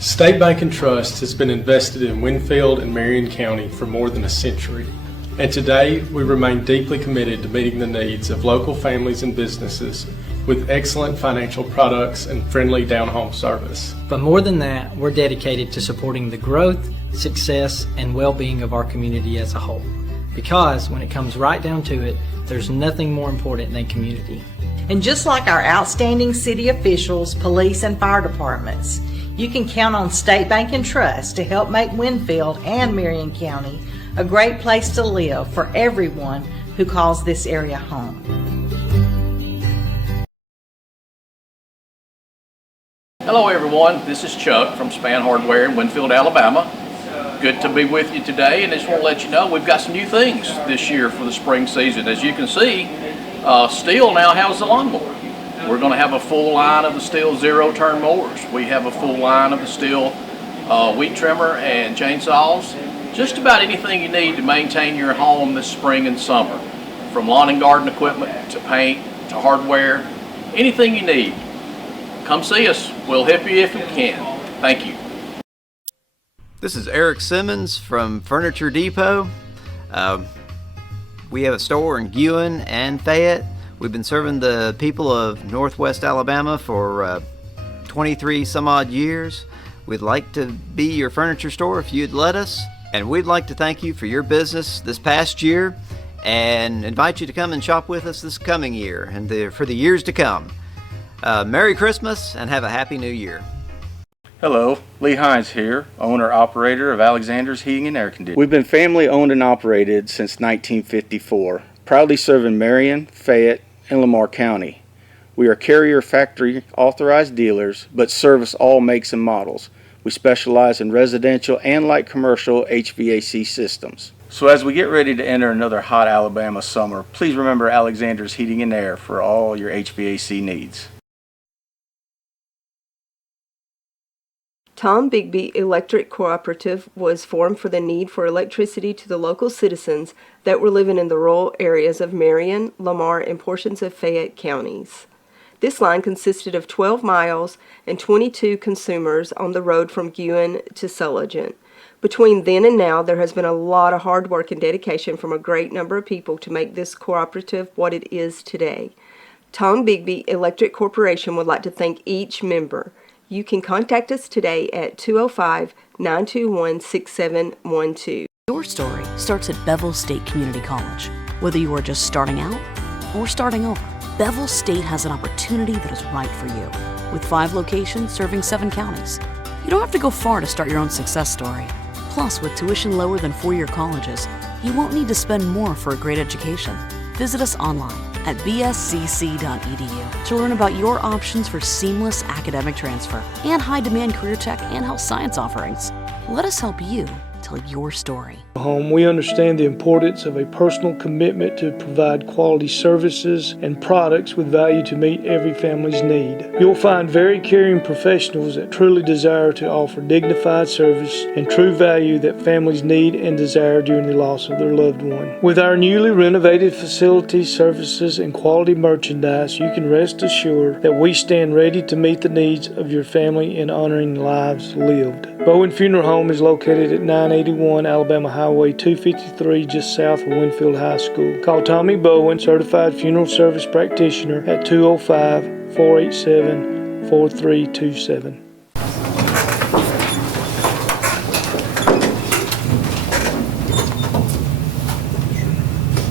State Bank and Trust has been invested in Winfield and Marion County for more than a century, and today we remain deeply committed to meeting the needs of local families and businesses with excellent financial products and friendly down-home service. But more than that, we're dedicated to supporting the growth, success, and well-being of our community as a whole. Because when it comes right down to it, there's nothing more important than community. And just like our outstanding city officials, police, and fire departments, you can count on State Bank and Trust to help make Winfield and Marion County a great place to live for everyone who calls this area home. Hello everyone, this is Chuck from Span Hardware in Winfield, Alabama. Good to be with you today, and I just want to let you know we've got some new things this year for the spring season. As you can see, Stihl now has the lawnmower. We're going to have a full line of the Stihl zero-turn mowers. We have a full line of the Stihl weed trimmer and chainsaws. Just about anything you need to maintain your home this spring and summer. From lawn and garden equipment to paint to hardware, anything you need. Come see us. We'll help you if we can. Thank you. This is Eric Simmons from Furniture Depot. We have a store in Guin and Fayette. We've been serving the people of Northwest Alabama for 23 some odd years. We'd like to be your furniture store if you'd let us. And we'd like to thank you for your business this past year and invite you to come and shop with us this coming year and for the years to come. Merry Christmas and have a Happy New Year. Hello, Lee Hines here, owner-operator of Alexander's Heating and Air Conditioning. We've been family-owned and operated since 1954, proudly serving Marion, Fayette, and Lamar County. We are carrier factory authorized dealers, but service all makes and models. We specialize in residential and light commercial HVAC systems. So as we get ready to enter another hot Alabama summer, please remember Alexander's Heating and Air for all your HVAC needs. Tom Bigby Electric Cooperative was formed for the need for electricity to the local citizens that were living in the rural areas of Marion, Lamar, and portions of Fayette counties. This line consisted of 12 miles and 22 consumers on the road from Guin to Sulligent. Between then and now, there has been a lot of hard work and dedication from a great number of people to make this cooperative what it is today. Tom Bigby Electric Corporation would like to thank each member. You can contact us today at 205-921-6712. Your story starts at Bevel State Community College. Whether you are just starting out or starting over, Bevel State has an opportunity that is right for you. With 5 locations serving 7 counties, you don't have to go far to start your own success story. Plus, with tuition lower than 4-year colleges, you won't need to spend more for a great education. Visit us online at bscc.edu to learn about your options for seamless academic transfer and high-demand career tech and health science offerings. Let us help you tell your story. We understand the importance of a personal commitment to provide quality services and products with value to meet every family's need. You'll find very caring professionals that truly desire to offer dignified service and true value that families need and desire during the loss of their loved one. With our newly renovated facilities, services, and quality merchandise, you can rest assured that we stand ready to meet the needs of your family in honoring lives lived. Bowen Funeral Home is located at 981 Alabama Highway 253, just south of Winfield High School. Call Tommy Bowen, Certified Funeral Service Practitioner, at 205-487-4327.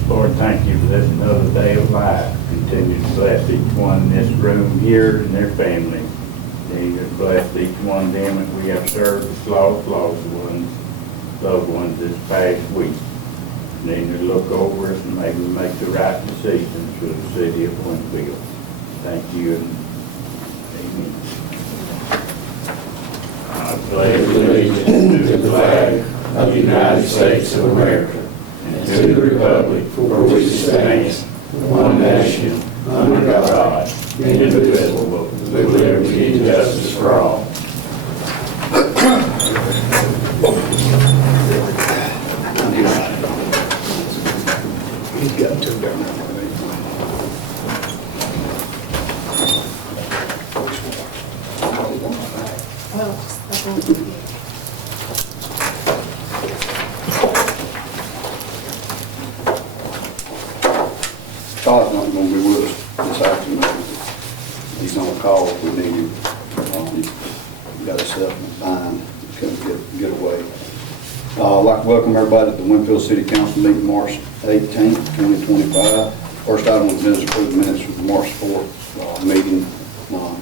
Lord, thank you for this another day of life. Continue to bless each one in this room here and their family. Continue to bless each one of them that we have served as loved ones this past week. Need to look over us and maybe make the right decisions for the city of Winfield. Thank you and amen. I pledge allegiance to the flag of the United States of America and to the republic for which it stands, one nation, under God, indivisible, with liberty and justice for all. He's got two down there. Well, Todd's not gonna be with us this afternoon. He's on a call if we need him. He's got himself in a bind, couldn't get away. I'd like to welcome everybody to the Winfield City Council meeting March 18th, 2025. First item on the business approve the minutes from the March 4th meeting.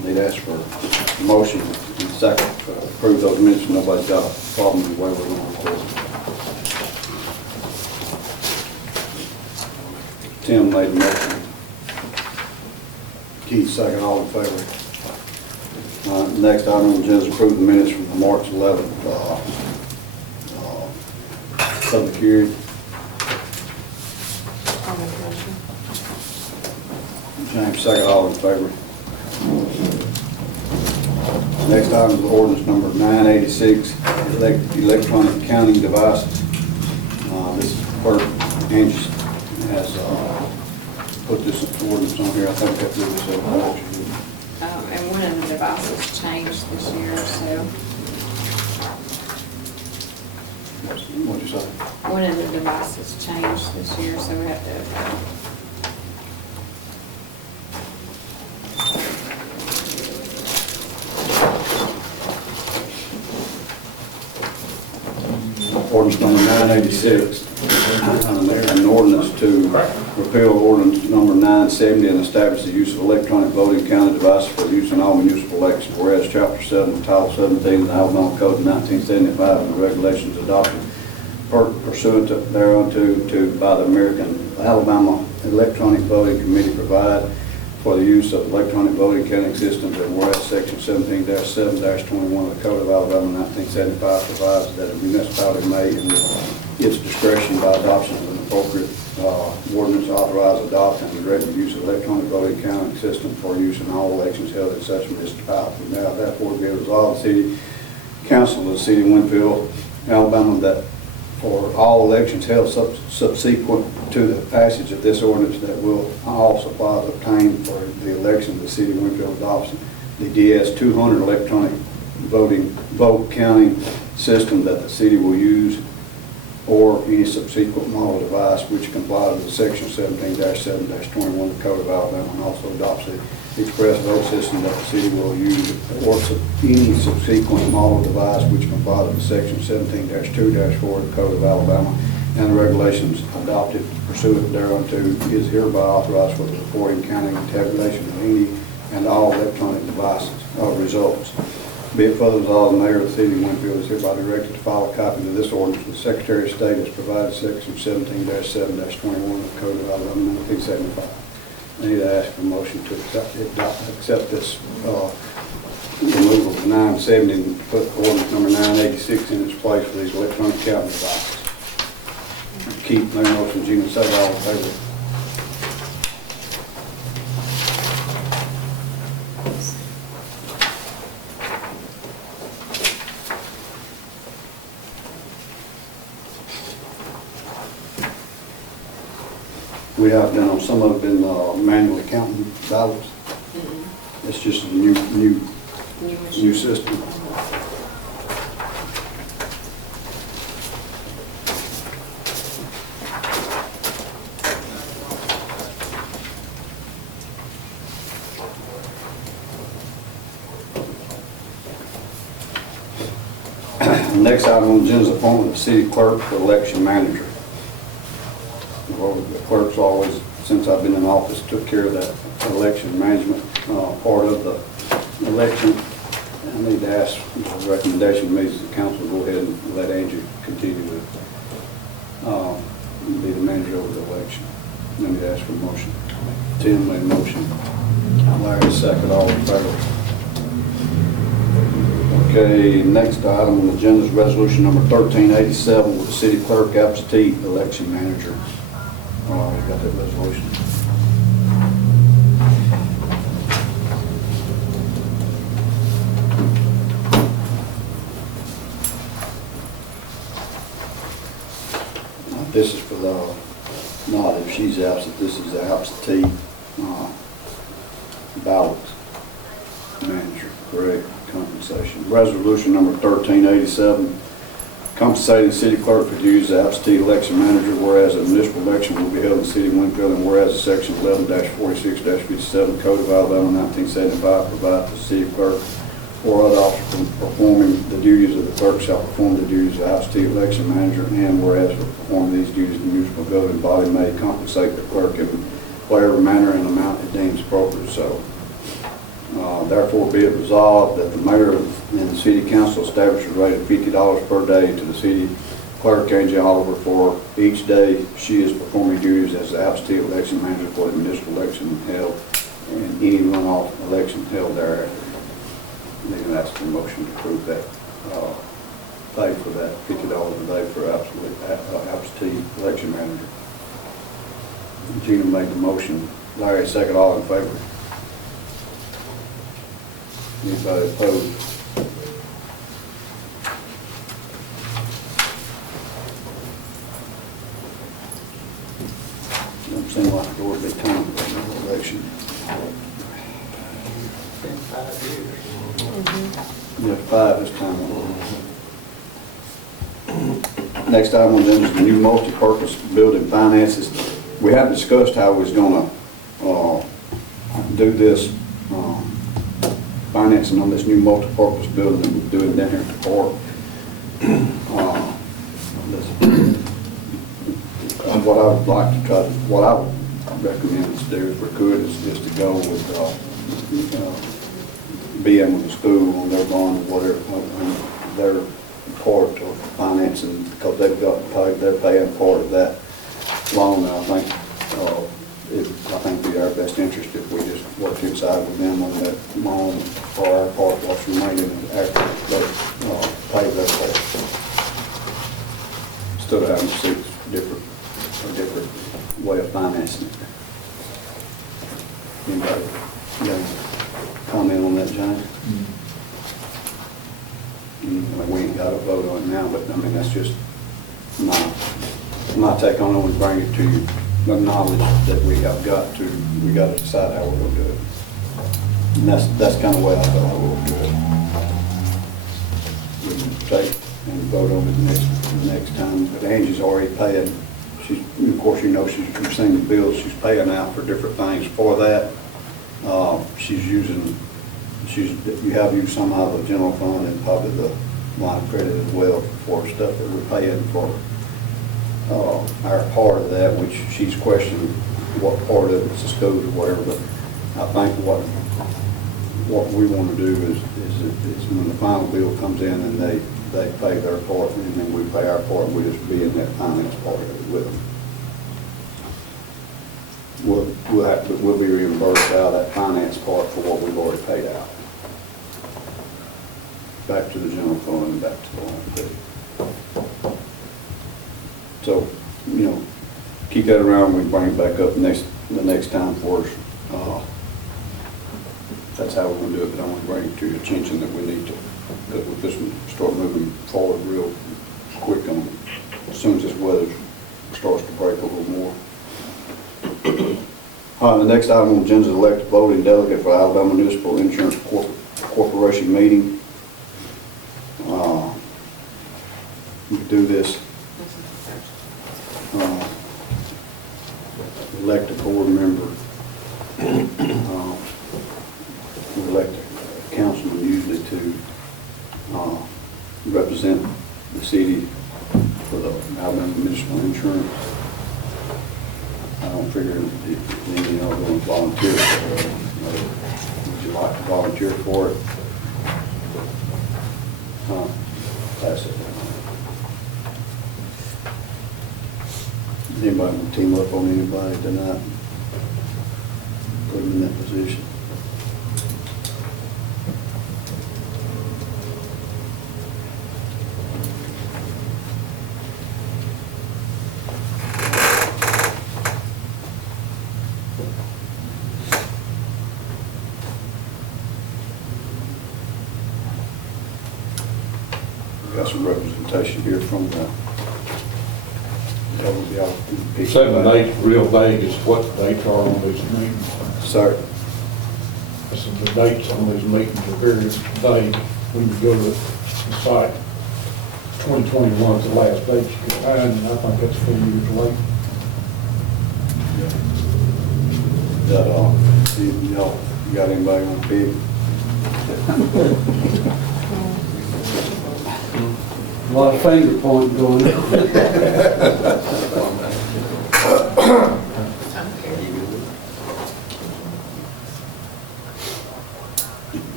They'd ask for a motion and second to approve those minutes. Nobody's got a problem with the way we're going to record. Tim made the motion. Keith second, all in favor. Next item on the agenda is approve the minutes from the March 11th public hearing. James second, all in favor. Next item is ordinance number 986, electronic counting devices. This is clerk Angie has put this ordinance on here. I think that this is and one of the devices changed this year, so what'd you say? one of the devices changed this year, so we have to. Ordinance number 986, an ordinance to repeal ordinance number 970 and establish the use of electronic voting counting devices for use in all municipal elections. Whereas Chapter 7, Title 17 of the Alabama Code of 1975 and the regulations adopted pursuant thereunto by the American Alabama Electronic Voting Committee provide for the use of electronic voting counting systems, and whereas Section 17-7-21 of the Code of Alabama 1975 provides that a municipality may, in its discretion by adoption of an appropriate ordinance, authorize, adopt, and direct the use of electronic voting counting system for use in all elections held in such municipality. Now, therefore, be resolved, the City Council of the City of Winfield, Alabama, that for all elections held subsequent to the passage of this ordinance, that will all supplies obtained for the election of the City of Winfield adopts the DS-200 electronic vote counting system that the city will use, or any subsequent model device which complies with Section 17-7-21 of the Code of Alabama, and also adopts the express vote system that the city will use, or any subsequent model device which complies with Section 17-2-4 of the Code of Alabama and the regulations adopted pursuant thereunto, is hereby authorized for the reporting, counting, and tabulation of any and all electronic devices results. Be it further resolved, the mayor of the city of Winfield is hereby directed to file a copy of this ordinance with the Secretary of State as provided Section 17-7-21 of the Code of Alabama 1975. I need to ask for a motion to accept this removal of 970 and put ordinance number 986 in its place for these electronic counting devices. Keith made a motion, Gina second, all in favor. We have done on some of it been manually counting ballots. It's just a new system. The next item on the agenda is appointment of city clerk for election manager. Well, the clerk's always, since I've been in office, took care of that election management part of the election. I need to ask, the recommendation made as the council go ahead and let Andrew continue to be the manager over the election. Let me ask for a motion. Tim made a motion. Larry second, all in favor. Okay, next item on the agenda is resolution number 1387 with the city clerk absentee election manager. We got that resolution. This is for the, not if she's absent, this is the absentee ballot manager, correct? Compensation. compensation. Resolution number 1387, compensating the city clerk for duties as absentee election manager, whereas a municipal election will be held in the city of Winfield, and whereas Section 11-46-57 Code of Alabama 1975 provides the city clerk or other officer performing the duties of the clerk shall perform the duties of absentee election manager, and whereas for performing these duties, the municipal governing body may compensate the clerk in whatever manner and amount it deems appropriate. So, therefore be it resolved that the mayor and the city council establish a rate of $50 per day to the city clerk, Angie Oliver, for each day she is performing duties as the absentee election manager for the municipal election held and any runoff election held thereafter. Then that's the motion to approve that pay for that $50 a day for absentee election manager. Gina made the motion. Larry second. All in favor? Anybody opposed? Doesn't seem like there would be time for another election. Been 5 years. Yeah, 5 this time. Next item on the agenda is the new multi-purpose building finances. We haven't discussed how we was going to do this financing on this new multi-purpose building that we're doing down here at the park. What I would like to try, what I would recommend us to do, if we could, is to go with being with the school on their bond or whatever, their part of financing, because they've got paid, they're paying part of that loan. And I think it'd be our best interest if we just work inside with them on that loan for our part, what's remaining after they pay their part. Instead of having to seek a different way of financing it. Anybody comment on that, John? We ain't got to vote on it now, but I mean, that's just my take on it. We bring it to you, the knowledge that we got to decide how we're going to do it. And that's kind of the way I thought we would do it. We can take and vote on it the next time. But Angie's already paying. Of course, you know, you've seen the bills she's paying out for different things for that. You have used some out of the general fund and probably the line of credit as well for stuff that we're paying for our part of that, which she's questioning what part of it's the schools or whatever. But I think what we want to do is when the final bill comes in and they pay their part and then we pay our part, we just be in that finance part of it with them. We'll be reimbursed out of that finance part for what we've already paid out. Back to the general fund and back to the loan too. So, you know, keep that around when we bring it back up the next time for us. That's how we're going to do it, but I want to bring it to your attention that we need to, because we'll just start moving forward real quick on it. As soon as this weather starts to break a little more. All right, the next item on the agenda is elected voting delegate for Alabama Municipal Insurance Corporation meeting. We do this. Elect a board member. We elect a councilman usually to represent the city for the Alabama Municipal Insurance. I don't figure if any of y'all going to volunteer for it. Would you like to volunteer for it? Pass it down. Anybody want to team up on anybody tonight? Put them in that position. Got some representation here from the LBL. 7 and 8 real vague is what the dates are on these meetings. Sir. So the dates on these meetings are very vague. we can go to the site. 2021 is the last date you can find, and I think that's 4 years late. That, y'all got anybody on bid? A lot of finger pointing going on.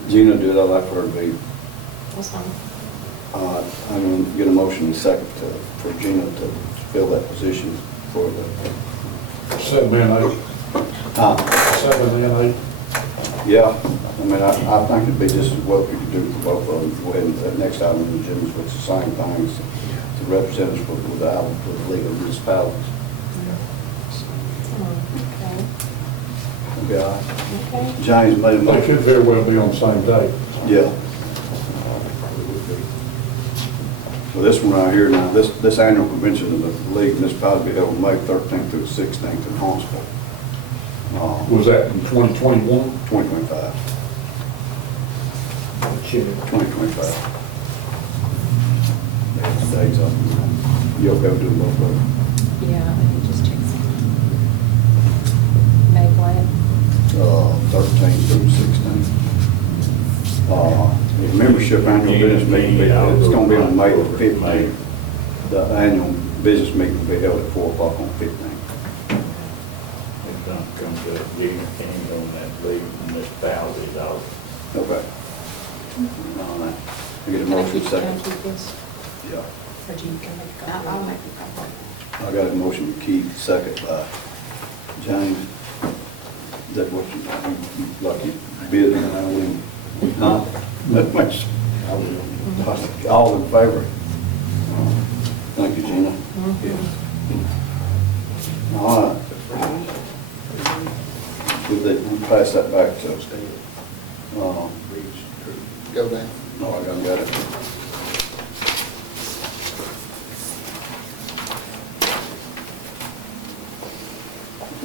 Gina, do it, I'd like for her to be. That's fine. I'm going to get a motion in a second for Gina to fill that position for the. 7 and 8. 7 and 8. Yeah, I mean, I think it'd be just as well if you could do it for both of them. Go ahead and that next item on the agenda is what's the same thing as the representatives for the island, for the League of Municipalities. Okay. Okay, all right. James made a They motion. could very well be on the same day. Yeah. So this one right here now, this annual convention of the League of Municipalities will be held May 13th through the 16th in Huntsville. Was that in 2021? 2025. 2025. That's the dates up. You okay with doing both of them? Yeah, let me just check some. May what? 13th through 16th. The membership annual business meeting, it's going to be on May the 15th. The annual business meeting will be held at 4 o'clock on 15th. Come to a meeting on that league municipalities out. Okay. All right. I get a motion second. Can I keep this? Yeah. Or do you can make a copy? I'll make a copy. I got a motion to keep second by James. Is that what you like you bid and I win? Huh? That much. All in favor? Thank you, Gina. All right. We'll pass that back to, Go back. no, I got it.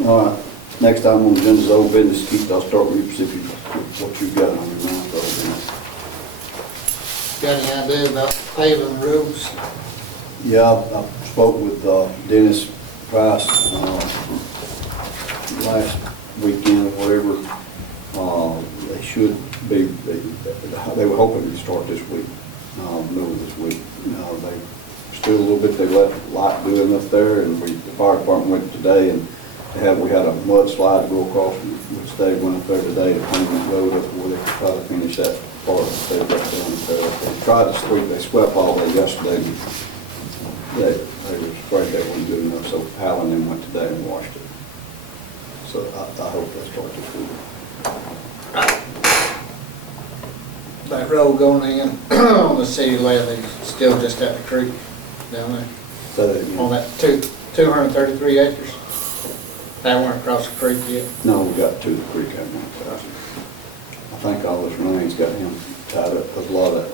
All right, next item on the agenda is old business. Keith, I'll start with you, see what you've got on your mind for old business. Got any idea about paving roads? Yeah, I spoke with Dennis Price last weekend or whatever. They should be, they were hoping to start this week, middle of this week. They still a little bit, they left light doing up there, and the fire department went today, and we had a mudslide go across, which they went up there today to clean the road up where they could try to finish that part that they got down there. They tried to sweep, they swept all day yesterday, and they were afraid they wouldn't do enough, so Alan then went today and washed it. So I hope they start this week. That road going in on the city levy, still just at the creek down there? So that, you On know, that 233 acres? That weren't across the creek yet? no, we got to the creek out now. I think all this rain's got him tied up, because a lot of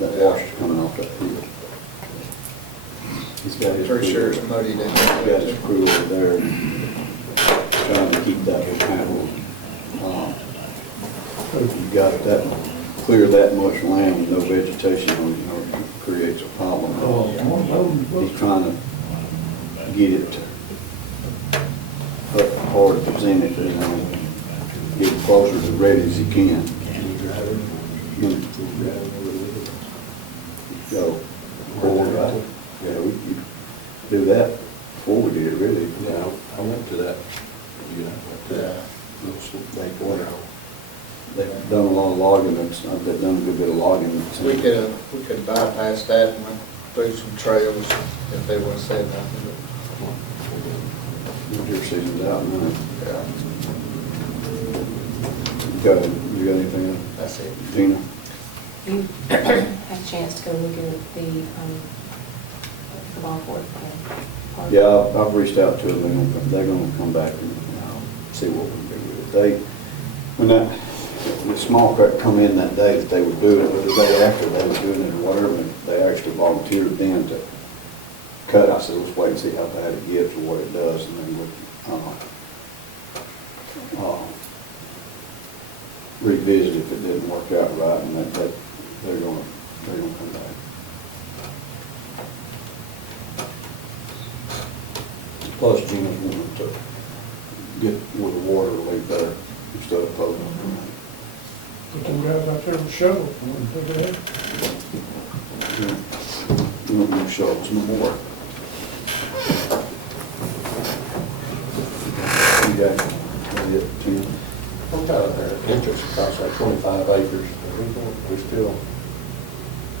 that wash is coming off that hill. He's got his Pretty sure crew, it's muddy down he's got there. his crew over there, and trying to keep that little handle. You got that, clear that much land with no vegetation on it, it creates a problem. He's trying to get it up hard to present it, get closer to ready as he can. Go forward, right? Yeah, we could do that before we did, really. Yeah, I went to that. They've done a lot of logging, they've done a good bit of logging. We could bypass that and went through some trails if they would have said nothing. Your season's out now. Yeah, You got anything else? that's it. Gina? You had a chance to go look at the ball court. Yeah, I've reached out to them, they're gonna come back and see what we can do with it. When the small crack come in that day that they were doing it, or the day after they were doing it or whatever, and they actually volunteered then to cut. I said, let's wait and see how bad it gets or what it does, and then we'll revisit if it didn't work out right. And they're gonna come back. Plus, Gina's wanting to get where the water will leave there instead of floating up the rain. Put them guys out there with shovels, put it in. We don't use shovels no more. Yeah, that's it, Tim. What kind of interest across like 25 acres? We still.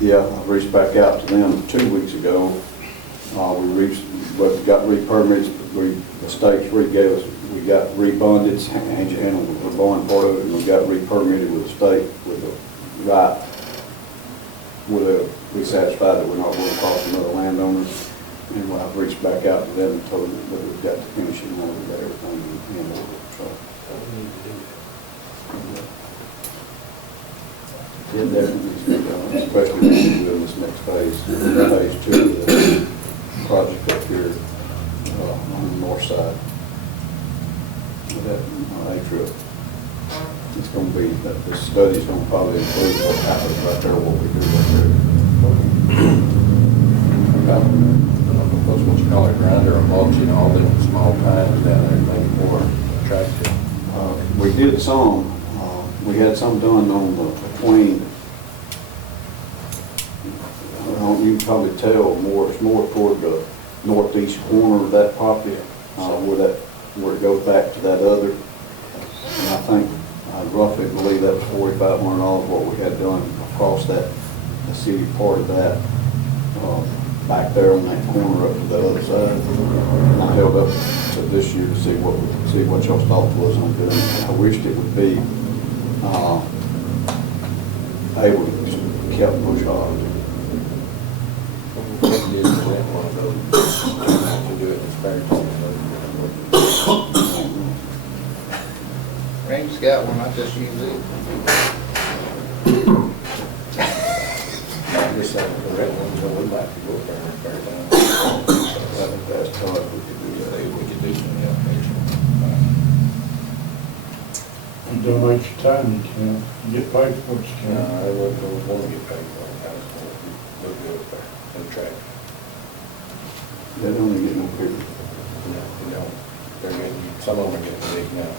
Yeah, I reached back out to them 2 weeks ago. We got re-permits, the state gave us, we got rebonded, Angie handled the bond part of it, and we got re-permitted with the state with the right. We satisfied that we're not going to cost another landowner. And I've reached back out to them and told them that we've got the finishing line, we've got everything in order. So. It definitely needs to be done, especially when we're doing this next phase 2 of the project up here on the north side. With that A-trip. It's going to be, this study's going to probably include what happens right there, what we do right there. Those what you call it grinder or mulching, all them small pines down there, make it more attractive. We did some. We had some done on the between. You can probably tell it's more toward the northeast corner of that property, where it goes back to that other. And I think I roughly believe that's $4,500 what we had done across the city part of that. Back there on that corner up to the other side. And I held up to this year to see what y'all's thought was on doing it. I wished it would be able to kept bush hogs. Randy's got one, I just use it. Just saying, the red ones, we like to go there and fair down. I think that's tough, we could do that. We could do some application. You donate your time, you can, you get paid for what you can. I wouldn't want to get paid for it, I just want to look good up there, attractive. They don't even get no bigger. They're getting, some of them are getting big now.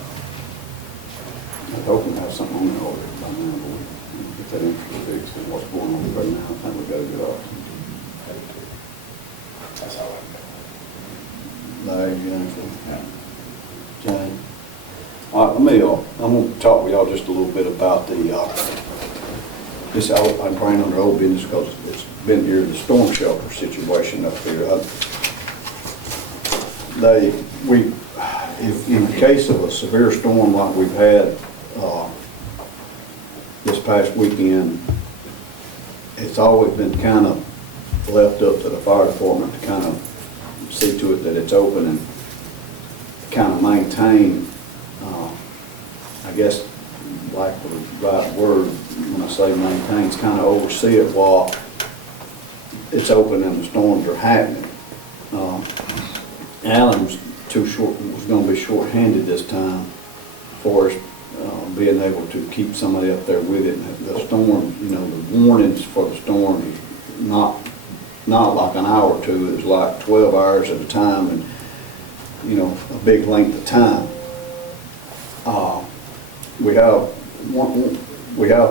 I hope we have something on there already by now, but we get that interest fixed and what's going on right now, I think we got a good option. That's all I Larry, Jennifer, Jane. All right, I'm going to talk with y'all just a little bit about this I'm bringing under old business because it's been here, the storm shelter situation up here. If in the case of a severe storm like we've had this past weekend, it's always been kind of left up to the fire department to kind of see to it that it's open and kind of maintain, I guess, like the right word when I say maintain, it's kind of oversee it while it's open and the storms are happening. Alan was going to be short-handed this time for us being able to keep somebody up there with it. The storm, the warnings for the storm is not like an hour or two, it was like 12 hours at a time and, a big length of time. We have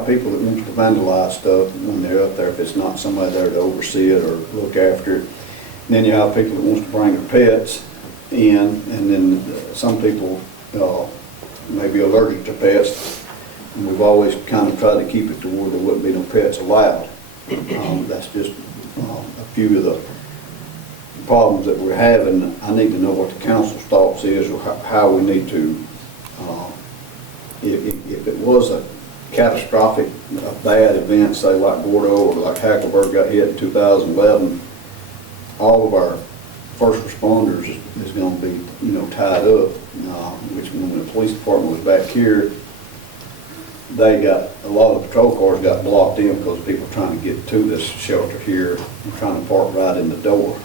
people that want to vandalize stuff when they're up there if it's not somebody there to oversee it or look after it. And then you have people that want to bring their pets in, and then some people may be allergic to pets. And we've always kind of tried to keep it to where there wouldn't be no pets allowed. That's just a few of the problems that we're having. I need to know what the council's thoughts is or how we need to, if it was a catastrophic, a bad event, say like Gordo or like Hackleburg got hit in 2011, all of our first responders is going to be, tied up, which when the police department was back here, a lot of the patrol cars got blocked in because people were trying to get to this shelter here and trying to park right in the door.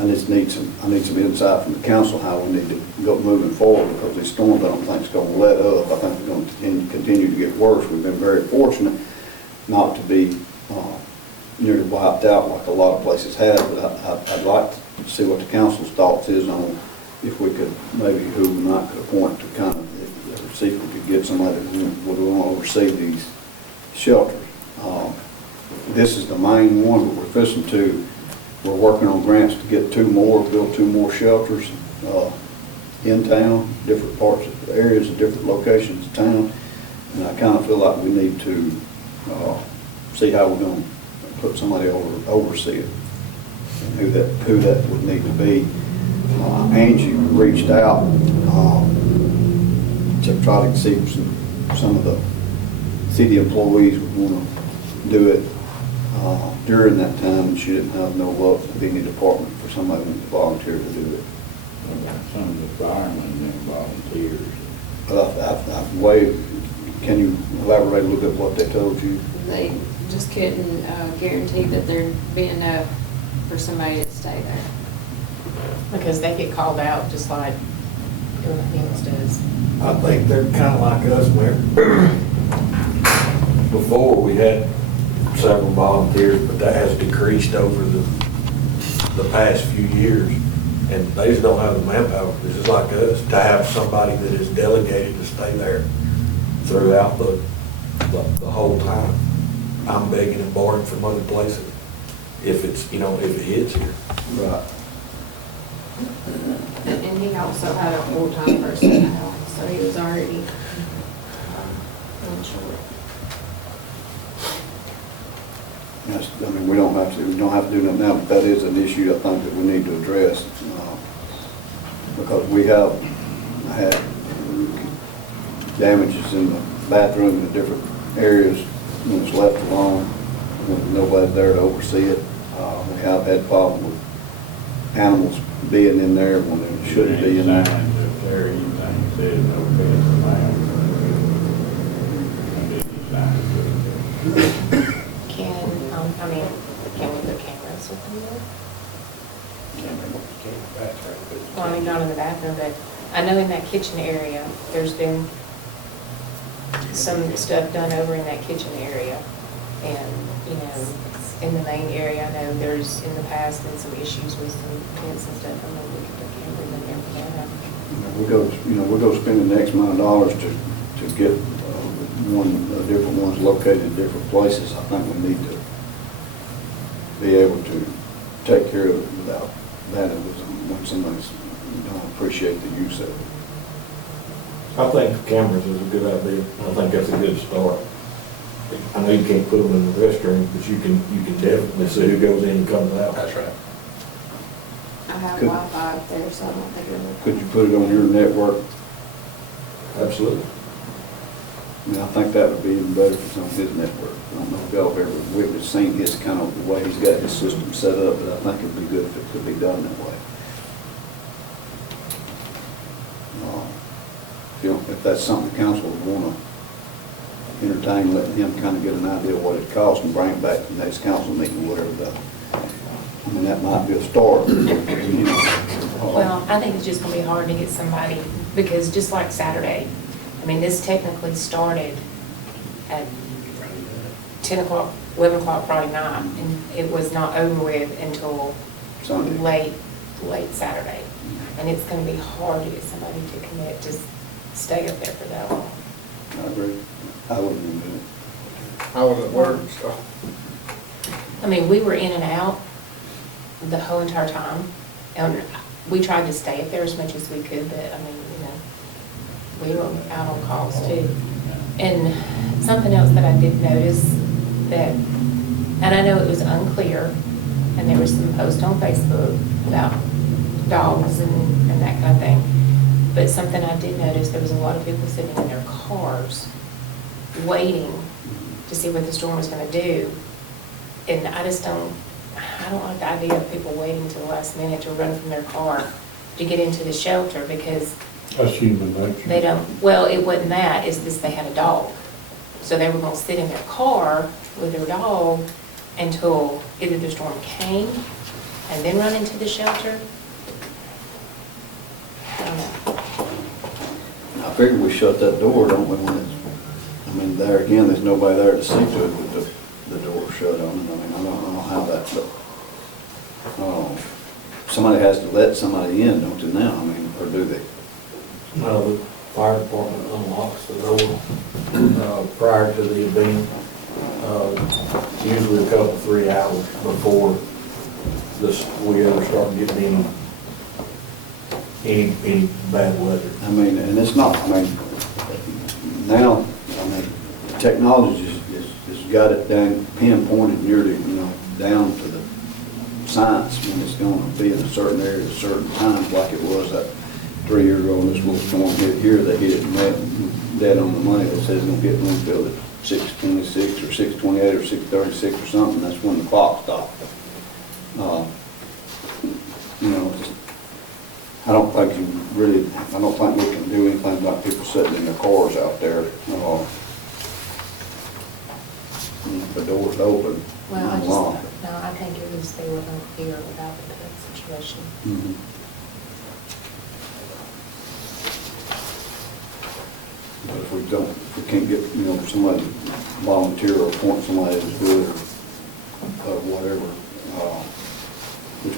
I need some insight from the council how we need to go moving forward, because these storms I don't think is going to let up. I think it's going to continue to get worse. We've been very fortunate not to be nearly wiped out like a lot of places have, but I'd like to see what the council's thoughts is on if we could, maybe who we might could appoint to kind of see if we could get somebody that would want to oversee these shelters. This is the main one, but we're working on grants to get build two more shelters in town, different parts of the areas and different locations of town. And I kind of feel like we need to see how we're going to put somebody oversee it, and who that would need to be. Angie reached out to try to see if some of the city employees would want to do it during that time, and she didn't have no luck with any department for somebody to volunteer to do it. Some of the firemen and volunteers. But can you elaborate a little bit what they told you? They just couldn't guarantee that there'd be enough for somebody to stay there. Because they get called out just like everything else does. I think they're kind of like us, where before we had several volunteers, but that has decreased over the past few years. And they just don't have the manpower, this is like us, to have somebody that is delegated to stay there throughout the whole time. I'm begging and borrowing from other places if it's, if it hits here. Right. And he also had a full-time person now, so he was already short. Yes, I mean, we don't have to do that now, but that is an issue I think that we need to address, because we have had damages in the bathroom in different areas when it's left alone, when nobody's there to oversee it. We have had problems with animals being in there when they shouldn't be in there. Can we put cameras within there? Well, I mean, not in the bathroom, but I know in that kitchen area, there's been some stuff done over in that kitchen area. And, in the main area, I know there's in the past been some issues with some tents and stuff. I know we could put cameras in there for that. We'll go spend the next amount of dollars to get different ones located in different places. I think we need to be able to take care of it without vandalism when somebody's don't appreciate the use of it. I think cameras is a good idea. I think that's a good start. I know you can't put them in the restroom, but you can definitely see who goes in and comes out. That's right. I have Wi-Fi up there, so I don't think it will. Could you put it on your network? Absolutely. I mean, I think that would be even better for some of his network. I don't know if y'all have ever seen his kind of the way he's got his system set up, but I think it'd be good if it could be done that way. If that's something the council would want to entertain, letting him kind of get an idea of what it costs and bring it back to the next council meeting, whatever that might be a start. Well, I think it's just going to be hard to get somebody, because just like Saturday, I mean, this technically started at 10 o'clock, 11 o'clock Friday night, and it was not over with until Sunday. late Saturday. And it's going to be hard to get somebody to commit to stay up there for that long. I agree. I wouldn't do it. How was it work? So, I mean, we were in and out the whole entire time, and we tried to stay up there as much as we could, but I mean, we were out on calls too. And something else that I did notice that, and I know it was unclear, and there was some posts on Facebook about dogs and that kind of thing, but something I did notice, there was a lot of people sitting in their cars waiting to see what the storm was going to do. And I don't like the idea of people waiting till the last minute to run from their car to get into the shelter, because That's human nature. they don't, well, it wasn't that, it's this, they had a dog. So they were going to sit in their car with their dog until either the storm came and then run into the shelter. I don't know. I figure we shut that door, don't we, when it's, I mean, there again, there's nobody there to see to it with the door shut on it. I mean, I don't know how that, but, somebody has to let somebody in, don't they now? I mean, or do they? No, the fire department unlocks the door prior to the event, usually a couple, 3 hours before we ever start getting any bad weather. I mean, and it's not, I mean, now, I mean, technology has got it down, pinpointed nearly, down to the science when it's going to be in a certain area at a certain time, like it was that 3 years ago when this little storm hit here. They hit it dead on the money. They said it's going to get Winfield at 6:26 or 6:28 or 6:36 or something. That's when the clock stopped. I don't think we can do anything about people sitting in their cars out there. The door's open. Well, I think it was they were unclear about the pet situation. Mm-hmm. But if we can't get, somebody volunteer or appoint somebody to do it or whatever, which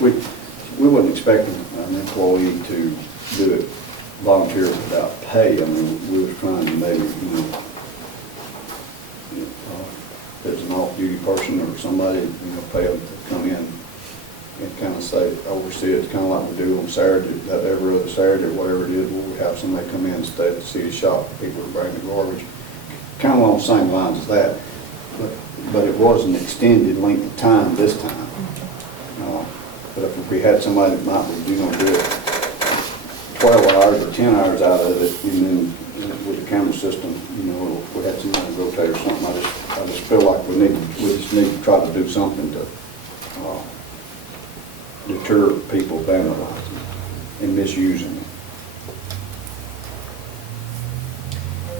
we wasn't expecting an employee to do it volunteer without pay. I mean, we was trying to maybe, if it's an off-duty person or somebody, pay them to come in and kind of say, oversee it. It's kind of like we do on Saturday, that every other Saturday or whatever it is, where we have somebody come in and stay at the city shop, people to bring the garbage. Kind of along the same lines as that, but it was an extended length of time this time. But if we had somebody that might be, do it 12 hours or 10 hours out of it, and then with the camera system, if we had somebody to rotate or something, I just feel like we just need to try to do something to deter people vandalizing and misusing it.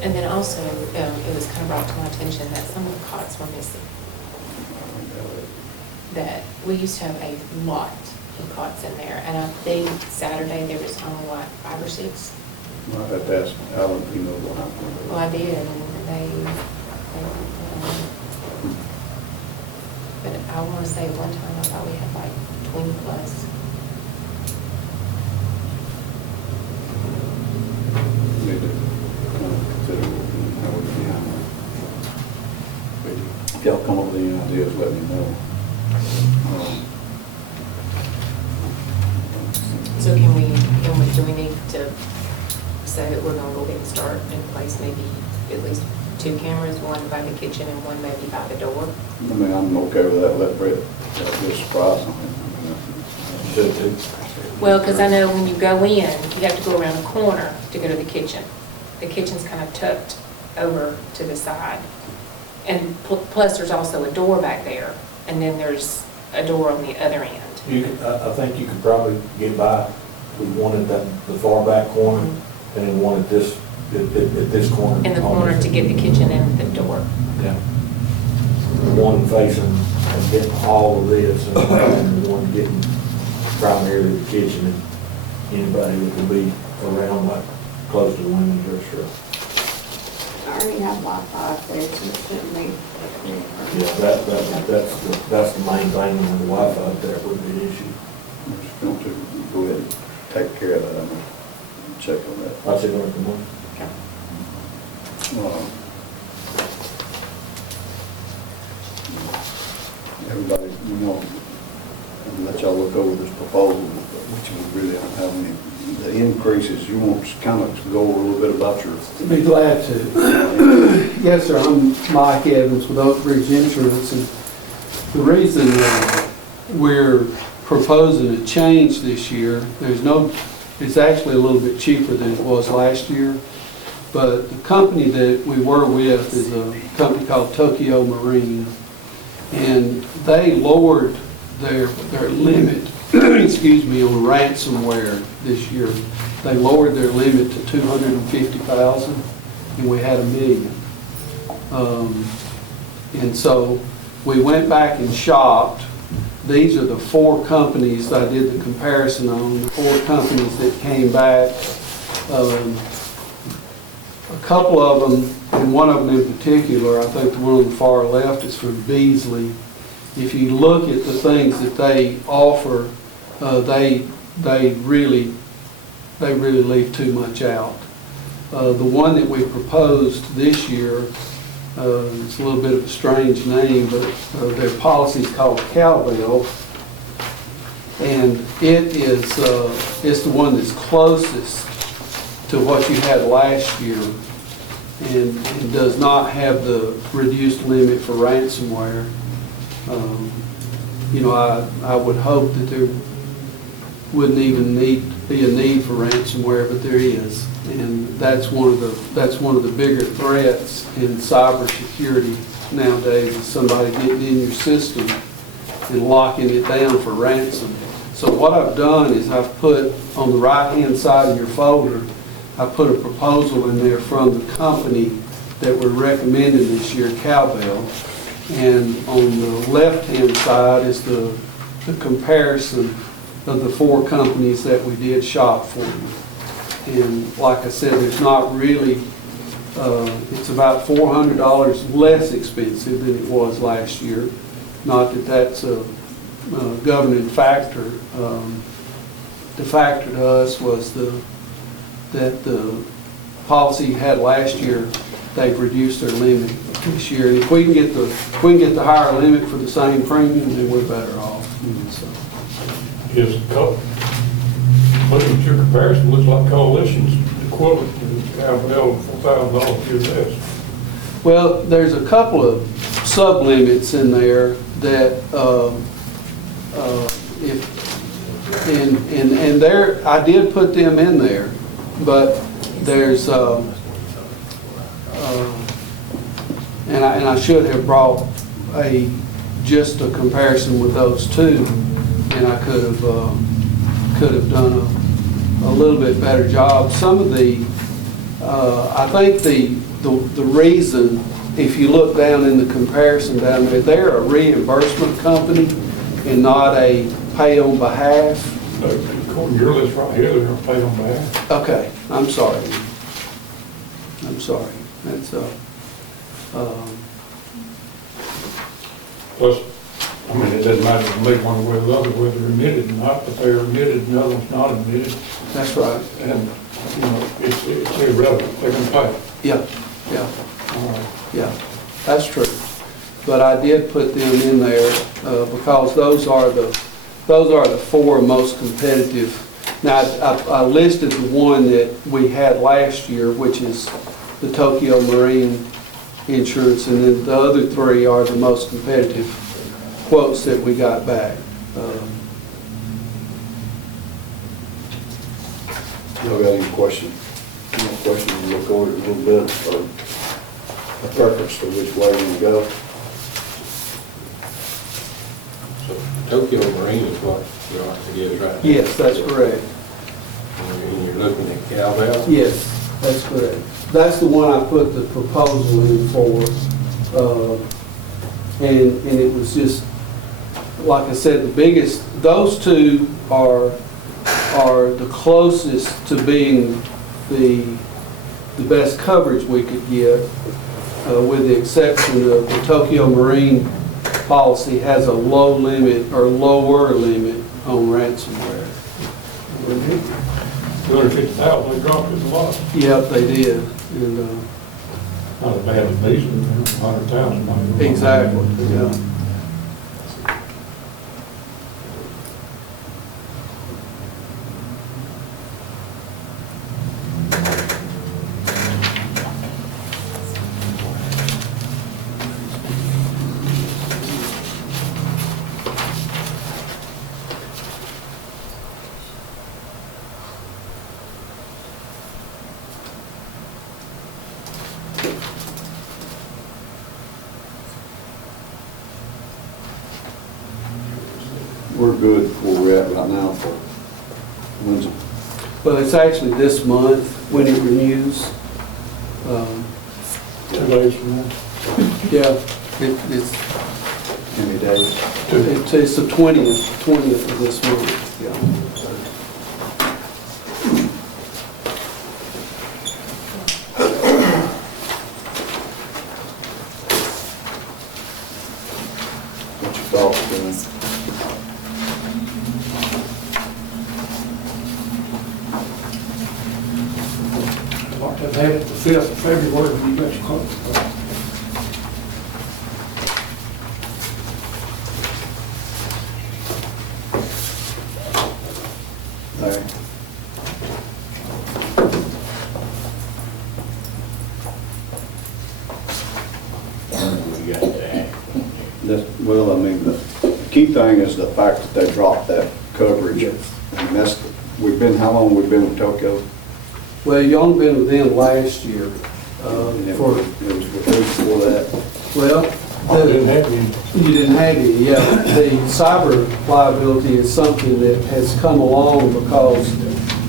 And then also, it was kind of brought to my attention that some of the cots were missing. That we used to have a lot of cots in there, and I think Saturday there was only like 5 or 6. Well, I had to ask Alan, what happened. Well, I did, and but I want to say one time I thought we had like 20 plus. Need to consider how we can handle it. If y'all come up with any ideas, let me know. So do we need to say that we're going to go ahead and start in place maybe at least 2 cameras, one by the kitchen and one maybe by the door? I mean, I'm okay with that. Let Brett be a surprise on it. Well, because I know when you go in, you have to go around the corner to go to the kitchen. The kitchen's kind of tucked over to the side. And plus there's also a door back there, and then there's a door on the other end. I think you could probably get by with one at the far back corner, and then one at this corner. In the corner to get the kitchen and the door. Yeah. One facing and getting all of this, and one getting primarily the kitchen, and anybody that could be around, like close to the women's restaurant. I already have Wi-Fi there, so it shouldn't be. Yeah, that's the main thing, and the Wi-Fi up there would be an issue. I'm just going to go ahead and take care of that. I'm going to check on that. I'll check on it tomorrow. Everybody, and let y'all look over this proposal, which we really don't have any, the increases. You want to kind of go over a little bit about your... I'd be glad to. Yes, sir, I'm Mike Evans with Oak Ridge Insurance, and the reason we're proposing a change this year, it's actually a little bit cheaper than it was last year, but the company that we were with is a company called Tokyo Marine, and they lowered their limit, excuse me, on ransomware this year. They lowered their limit to $250,000, and we had $1 million. And so we went back and shopped these are the 4 companies I did the comparison on, the 4 companies that came back. A couple of them, and one of them in particular, I think the one on the far left is from Beasley. If you look at the things that they offer, they really leave too much out. The one that we proposed this year, it's a little bit of a strange name, but their policy is called Cowbell, and it is it's the one that's closest to what you had last year, and does not have the reduced limit for ransomware. You know, I would hope that there wouldn't even be a need for ransomware, but there is, and that's one of the bigger threats in cybersecurity nowadays, is somebody getting in your system and locking it down for ransom. So what I've done is I've put on the right-hand side of your folder, I put a proposal in there from the company that we're recommending this year, Cowbell. And on the left-hand side is the comparison of the 4 companies that we did shop for. And like I said, there's not really, it's about $400 less expensive than it was last year. Not that that's a governing factor. The factor to us was that the policy you had last year, they've reduced their limit this year. And if we can get the higher limit for the same premium, then we're better off. So. Looking at your comparison, looks like Coalition's equivalent to Cowbell, $4,000 year less. Well, there's a couple of sub-limits in there that and there, I did put them in there, but there's and I should have brought just a comparison with those 2, and I could have done a little bit better job. Some of the I think the reason, if you look down in the comparison down there, they're a reimbursement company and not a pay on behalf. According to your list right here, they're going to pay on behalf. Okay, I'm sorry. That's Plus, I mean, it doesn't matter to me one way or the other whether they're admitted or not, but they're admitted and the other one's not admitted. That's right. And, you know, it's irrelevant. They're going to pay. Yeah. All right. Yeah, that's true. But I did put them in there because those are the 4 most competitive. Now, I listed the one that we had last year, which is the Tokyo Marine Insurance, and then the other 3 are the most competitive quotes that we got back. Y'all got any questions? Any questions? Look over it a little bit, or a preference for which way we go. So Tokyo Marine is what you're like to get, right? Yes, that's correct. And you're looking at Cowbell? Yes, that's correct. That's the one I put the proposal in for, and it was just, like I said, the biggest. Those 2 are the closest to being the best coverage we could get, with the exception of the Tokyo Marine policy has a low limit or lower limit on ransomware. 250,000, they dropped it a lot. Yep, they did. And not as bad as these, 100,000. Exactly. Yeah. We're good where we're at right now for when's it? Well, it's actually this month when it renews. 2 days from now. Yeah, it's How many days? It's the 20th of this month, yeah. What's your thoughts, Dan? Like to have it the 5th of February when you got your clothes. Larry? Well, I mean, the key thing is the fact that they dropped that coverage. And that's, how long we've been with Tokyo? Well, you only been with them last year. And it was with who before that? Well, Didn't have any. you didn't have any, yeah. The cyber liability is something that has come along because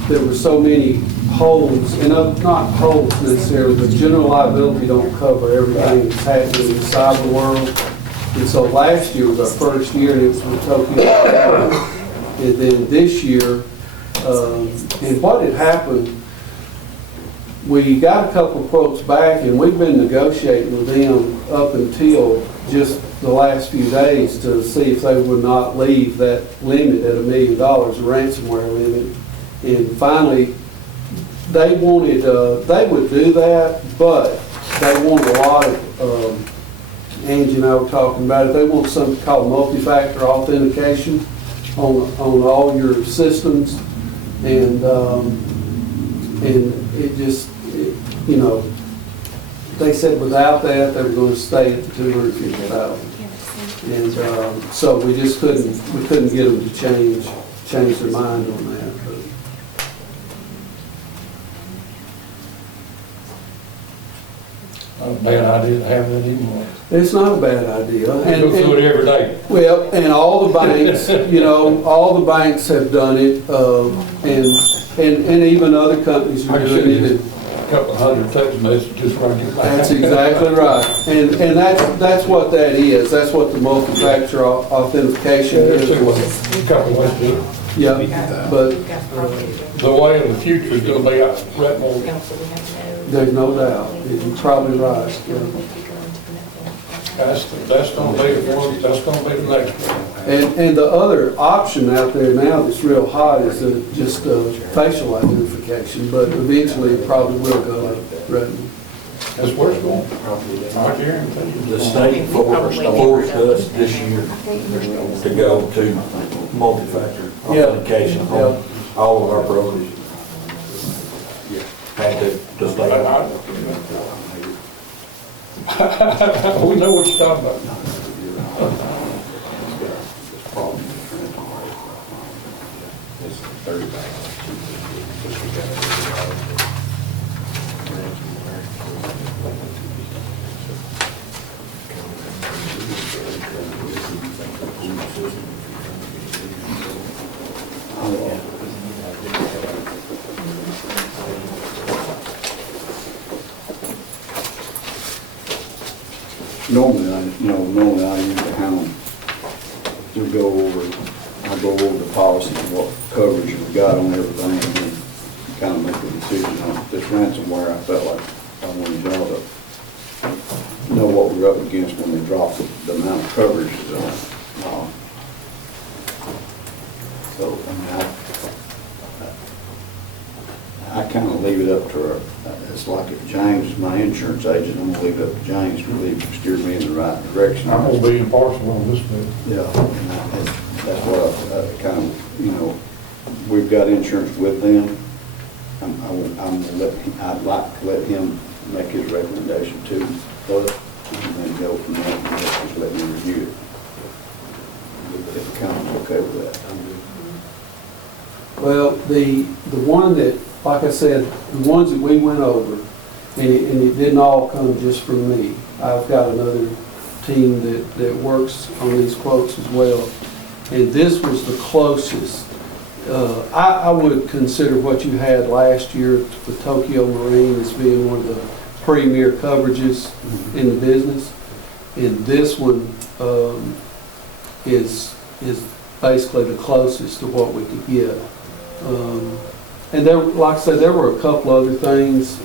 there were so many holes, and not holes necessarily, but general liability don't cover everything that's happening in the cyber world. And so last year was our first year, and it was with Tokyo. And then this year, and what had happened, we got a couple of quotes back, and we've been negotiating with them up until just the last few days to see if they would not leave that limit at $1 million, the ransomware limit. And finally, they wanted, they would do that, but they want a lot of, Angie and I were talking about it, they want something called multi-factor authentication on all your systems. And it just, you know, they said without that, they were going to stay at the 250,000. And so we just couldn't get them to change their mind on that. Not a bad idea to have that anymore. It's not a bad idea. We go through it every day. Well, and all the banks, you know, all the banks have done it, and even other companies are doing it. A couple of hundred text messages just right here. That's exactly right. And that's what that is. That's what the multi-factor authentication is. There's a couple of ways to do it. Yeah, but The way of the future is going to be right more. there's no doubt. You're probably right. Yeah. That's going to be the one, that's going to be the next one. And the other option out there now that's real hot is just facial identification, but eventually it probably will go retinal. That's where it's going. I guarantee you. The state forced us this year to go to multi-factor authentication on all of our programs. Had to stay. We know what you're talking about. Normally I use the hound to go over the policy and what coverage we got on everything, and then kind of make a decision on this ransomware. I felt like I wanted y'all to know what we're up against when they drop the amount of coverage. So I kind of leave it up to her. It's like if James is my insurance agent, I'm gonna leave it up to James to steer me in the right direction. I'm going to be impartial on this bit. Yeah, and that's what I kind of, you know, we've got insurance with them. I'd like to let him make his recommendation to us, and then go from there, and just let me review it. If the council's okay with that, I'm good. Well, the one that, like I said, the ones that we went over, and it didn't all come just from me. I've got another team that works on these quotes as well. And this was the closest. I would consider what you had last year for Tokyo Marine as being one of the premier coverages in the business. And this one is basically the closest to what we could get. And there, like I said, there were a couple other things.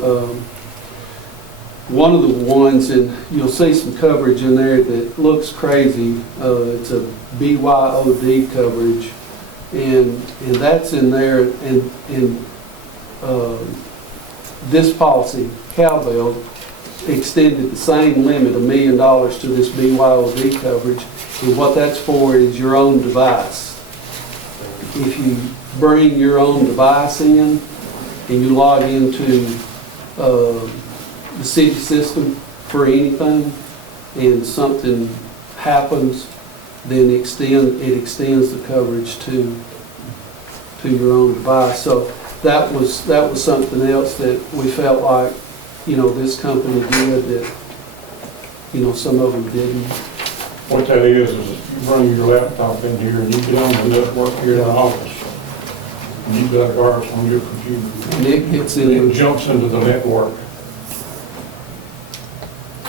One of the ones, and you'll see some coverage in there that looks crazy. It's a BYOD coverage, and that's in there. And this policy, Cowbell, extended the same limit, $1 million, to this BYOD coverage. And what that's for is your own device. If you bring your own device in and you log into the city system for anything and something happens, then it extends the coverage to your own device. So that was something else that we felt like, this company did that, some of them didn't. What that is you bring your laptop in here and you get on the network here in the office. And you've got virus on your computer. And it gets in. It jumps into the network.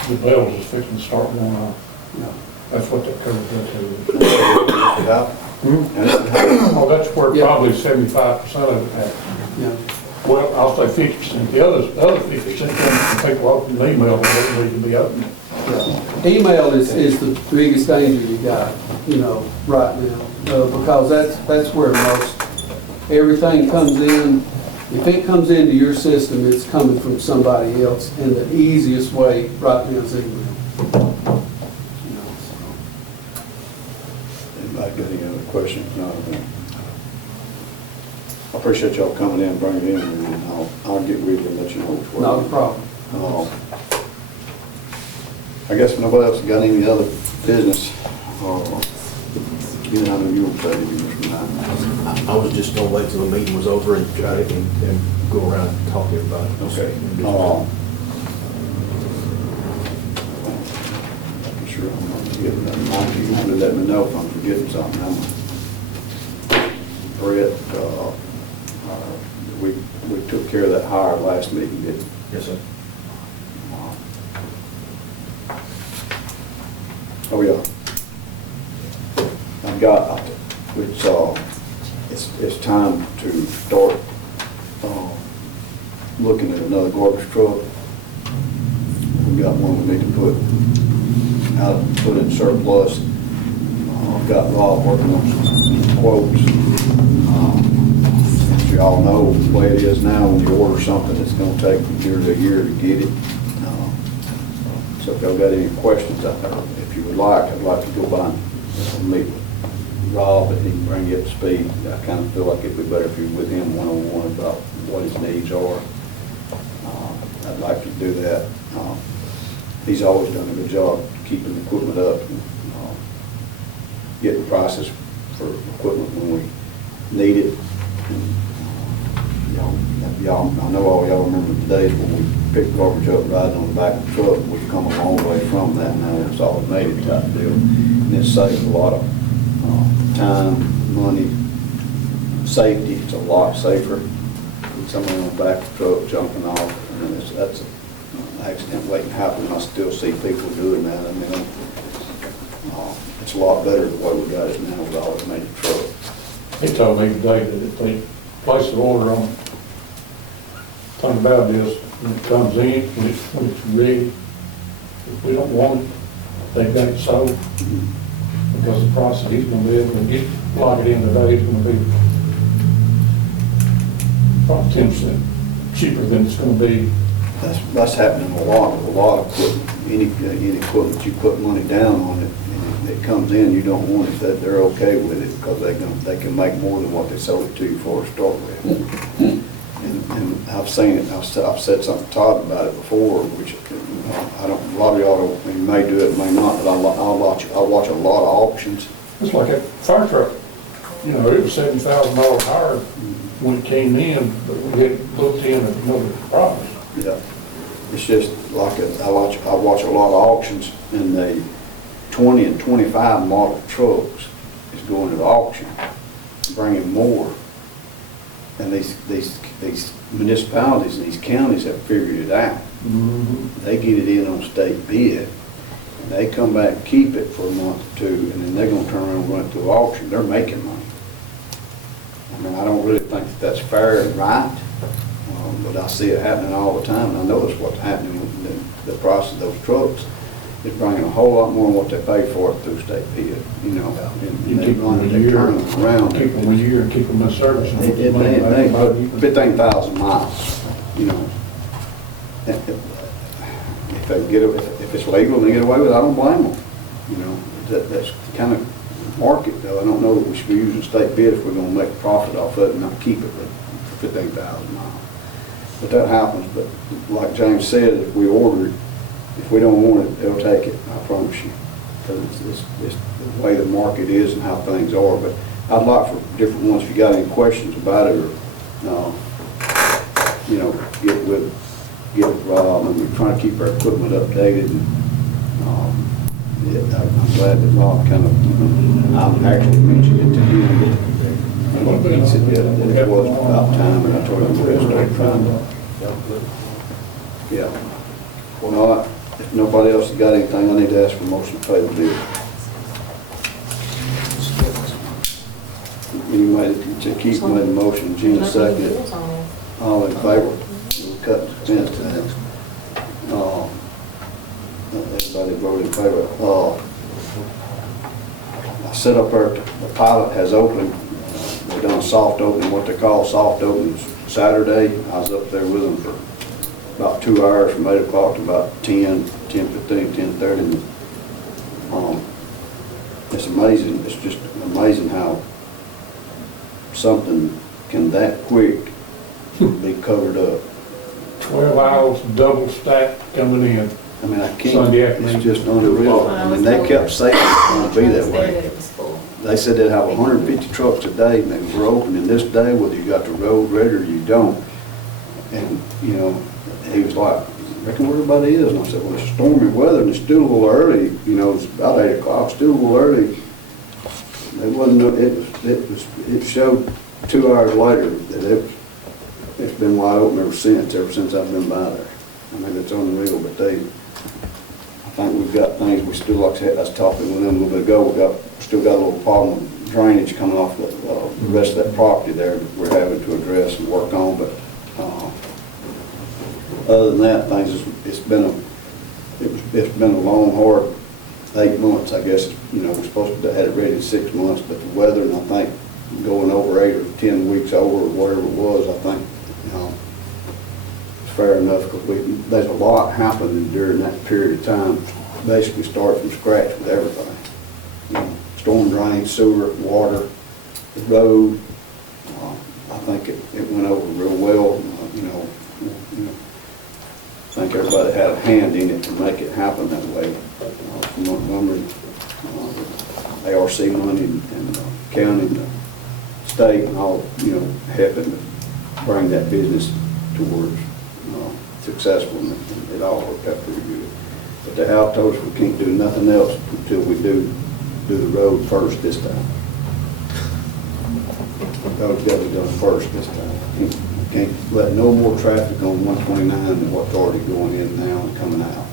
The bells is fixing to start going off. Yeah. That's what that coverage does. Oh, that's where probably 75% of it happens. Yeah. Well, I'll say 50%. The other 50% comes from people opening the email that doesn't need to be opened. Yeah. Email is the biggest danger you got, right now, because that's where everything comes in. If it comes into your system, it's coming from somebody else, and the easiest way right now is email. Anybody got any other questions? No. I appreciate y'all coming in and bringing it in, and I'll get with you and let you know which way. Not a problem. I guess if nobody else got any other business, you know, you were ready to be I was just gonna wait till the meeting was over and try to and go around and talk to everybody. Okay. I'm sure I'm not forgetting that. Mike, you want to let me know if I'm forgetting something. Brett, we took care of that hire last meeting, didn't we? Yes, sir. Oh, yeah. I've got, it's time to start looking at another garbage truck. We've got one we need to put in surplus. I've got Rob working on some quotes. As you all know, the way it is now, when you order something, it's going to take from year to year to get it. So if y'all got any questions out there, if you would like, I'd like to go by and meet with Rob, and he can bring you up to speed. I kind of feel like it'd be better if you were with him one-on-one about what his needs are. I'd like to do that. He's always done a good job keeping the equipment up and getting prices for equipment when we need it. I know all y'all remember the days when we picked garbage up riding on the back of the truck. We've come a long way from that now. It's automated type deal. And it saves a lot of time, money, safety. It's a lot safer than someone on the back of the truck jumping off. And that's an accident waiting to happen. I still see people doing that. I mean, it's a lot better the way we got it now with automated truck. He told me today that if they place the order on it, the thing about it is, when it comes in, when it's ready, if we don't want it, they've got it sold. Because the price that he's going to be able to lock it in today is going to be probably 10% cheaper than it's going to be. That's happening a lot of equipment. Any equipment you put money down on it, and it comes in, you don't want it, that they're okay with it because they can make more than what they sold it to you for to start with. And I've seen it. I've said something to Todd about it before, which I don't. A lot of y'all may do it, may not, but I'll watch a lot of auctions. It's like a fire truck. You know, it was $7,000 higher when it came in, but we had booked in another price. Yeah, it's just like I watch a lot of auctions, and the 20 and 25 model trucks is going to the auction, bringing more. And these municipalities and these counties have figured it out. Mm-hmm. They get it in on state bid, They come back and keep it for a month or two, and then they're gonna turn around and run it through auction. They're making money. I mean, I don't really think that that's fair and right, but I see it happening all the time, and I know it's what's happening with the price of those trucks. It's bringing a whole lot more than what they pay for it through state bid, you know. You And they keep them run a it, they year, turn them around. keep them a year and keep them in service. and It may put 15,000 miles, you know. If they get it, if it's legal and they get away with it, I don't blame them. You know, that's kind of market though. I don't know that we should be using state bid if we're going to make a profit off of it and not keep it for 15,000 miles. But that happens. But like James said, if we order it, if we don't want it, they'll take it. I promise you, because it's the way the market is and how things are. But I'd like for different ones. If you got any questions about it, or you know, get with Rob. And we're trying to keep our equipment updated. And, yeah, I'm glad that Rob kind of, I actually mentioned it to him. He said that it was about time, and I told him we're going to start trying to. Yeah. Well, if nobody else has got anything, I need to ask for a motion to pay the bill. Anybody, Keith made the motion, Gina seconded. All in favor? We'll cut the expense down. Everybody voted in favor. I set up there, the pilot has opened. They done a soft opening, what they call soft openings Saturday. I was up there with them for about 2 hours, from 8 o'clock to about 10, 10:15, 10:30. It's amazing. It's just amazing how something can that quick be covered up. 12 hours, double stack coming in. I mean, I can't, Sunday afternoon. it's just unreal. I mean, they kept saying it's going to be that way. They said they'd have 150 trucks a day, and they were opening this day, whether you got the road ready or you don't. And, you know, he was like, I reckon where everybody is. And I said, well, it's stormy weather, and it's still a little early. You know, it's about 8 o'clock, still a little early. It wasn't, it showed 2 hours later that it's been wide open ever since I've been by there. I mean, it's unreal, but I think we've got things, we still, like I was talking with them a little bit ago, still got a little problem with drainage coming off the rest of that property there that we're having to address and work on, but other than that, it's been a long, hard 8 months, I guess. You know, we're supposed to have had it ready in 6 months, but the weather, and I think going over 8 or 10 weeks over, or whatever it was, I think, you know, it's fair enough, because there's a lot happening during that period of time. Basically start from scratch with everything. You know, storm drain, sewer, water, the road. I think it went over real well. You know, I think everybody had a hand in it to make it happen that way. From Montgomery, ARC money, and county, and the state, and all, you know, helping to bring that business towards successful, and it all worked out pretty good. But the Altos, we can't do nothing else until we do the road first this time. Road's got to be done first this time. Can't let no more traffic on 129 than what's already going in now and coming out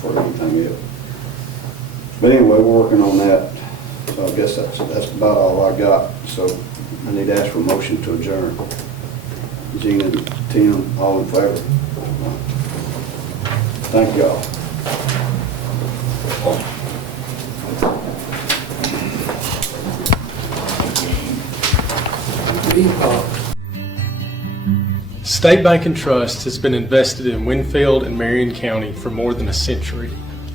for anything else. But anyway, we're working on that. So I guess that's about all I got. So I need to ask for a motion to adjourn. Gina and Tim, all in favor? Thank y'all. State Bank and Trust has been invested in Winfield and Marion County for more than a century.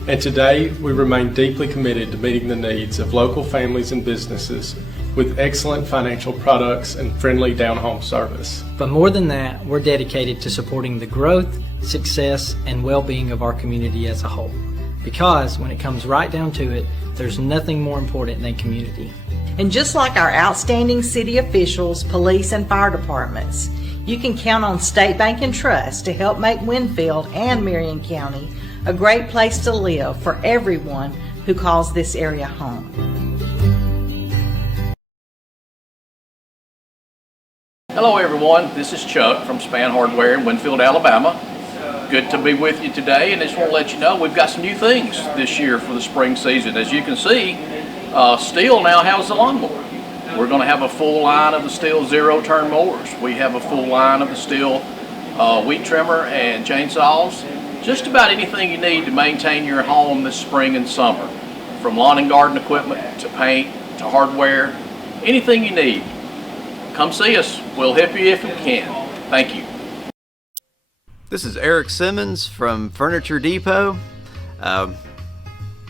And today, we remain deeply committed to meeting the needs of local families and businesses with excellent financial products and friendly down-home service. But more than that, we're dedicated to supporting the growth, success, and well-being of our community as a whole. Because when it comes right down to it, there's nothing more important than community. And just like our outstanding city officials, police, and fire departments, you can count on State Bank and Trust to help make Winfield and Marion County a great place to live for everyone who calls this area home. Hello everyone, this is Chuck from Span Hardware in Winfield, Alabama. Good to be with you today, and I just want to let you know we've got some new things this year for the spring season. As you can see, Stihl now has the lawnmower. We're going to have a full line of the Stihl zero-turn mowers. We have a full line of the Stihl weed trimmer and chainsaws. Just about anything you need to maintain your home this spring and summer. From lawn and garden equipment to paint to hardware, anything you need. Come see us. We'll help you if we can. Thank you. This is Eric Simmons from Furniture Depot.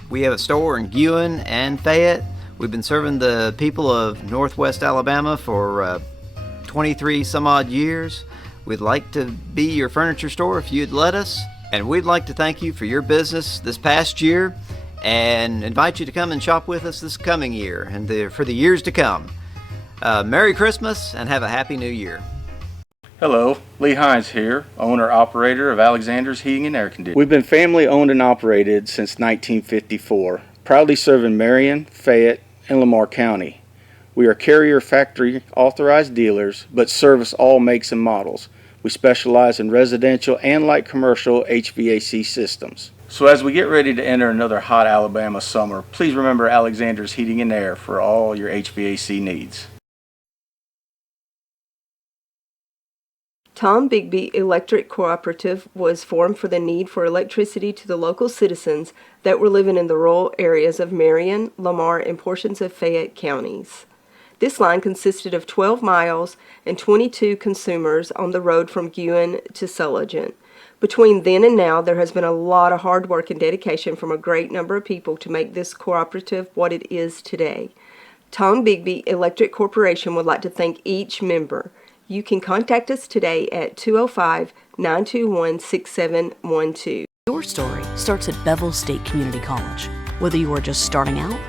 We have a store in Guin and Fayette. We've been serving the people of Northwest Alabama for 23 some odd years. We'd like to be your furniture store if you'd let us. And we'd like to thank you for your business this past year and invite you to come and shop with us this coming year and for the years to come. Merry Christmas and have a Happy New Year. Hello, Lee Hines here, owner-operator of Alexander's Heating and Air Conditioning. We've been family owned and operated since 1954, proudly serving Marion, Fayette, and Lamar County. We are Carrier Factory authorized dealers, but service all makes and models. We specialize in residential and light commercial HVAC systems. So as we get ready to enter another hot Alabama summer, please remember Alexander's Heating and Air for all your HVAC needs. Tom Bigby Electric Cooperative was formed for the need for electricity to the local citizens that were living in the rural areas of Marion, Lamar, and portions of Fayette counties. This line consisted of 12 miles and 22 consumers on the road from Guin to Sulligent. Between then and now, there has been a lot of hard work and dedication from a great number of people to make this cooperative what it is today. Tom Bigby Electric Corporation would like to thank each member. You can contact us today at 205-921-6712. Your story starts at Bevel State Community College. Whether you are just starting out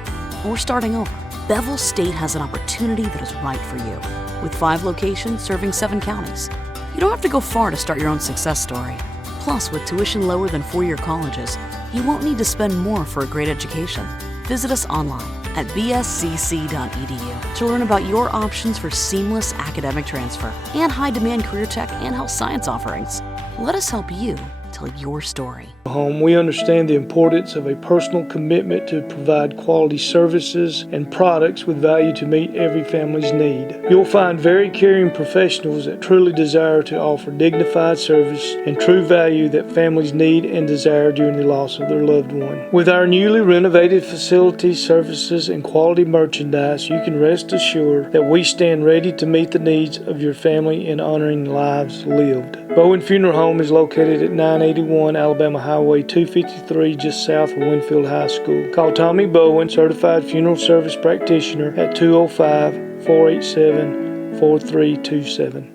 or starting over, Bevel State has an opportunity that is right for you. With 5 locations serving 7 counties, you don't have to go far to start your own success story. Plus, with tuition lower than 4-year colleges, you won't need to spend more for a great education. Visit us online at bscc.edu to learn about your options for seamless academic transfer and high-demand career tech and health science offerings. Let us help you tell your story. We understand the importance of a personal commitment to provide quality services and products with value to meet every family's need. You'll find very caring professionals that truly desire to offer dignified service and true value that families need and desire during the loss of their loved one. With our newly renovated facilities, services, and quality merchandise, you can rest assured that we stand ready to meet the needs of your family in honoring lives lived. Bowen Funeral Home is located at 981 Alabama Highway 253, just south of Winfield High School. Call Tommy Bowen, Certified Funeral Service Practitioner, at 205-487-4327.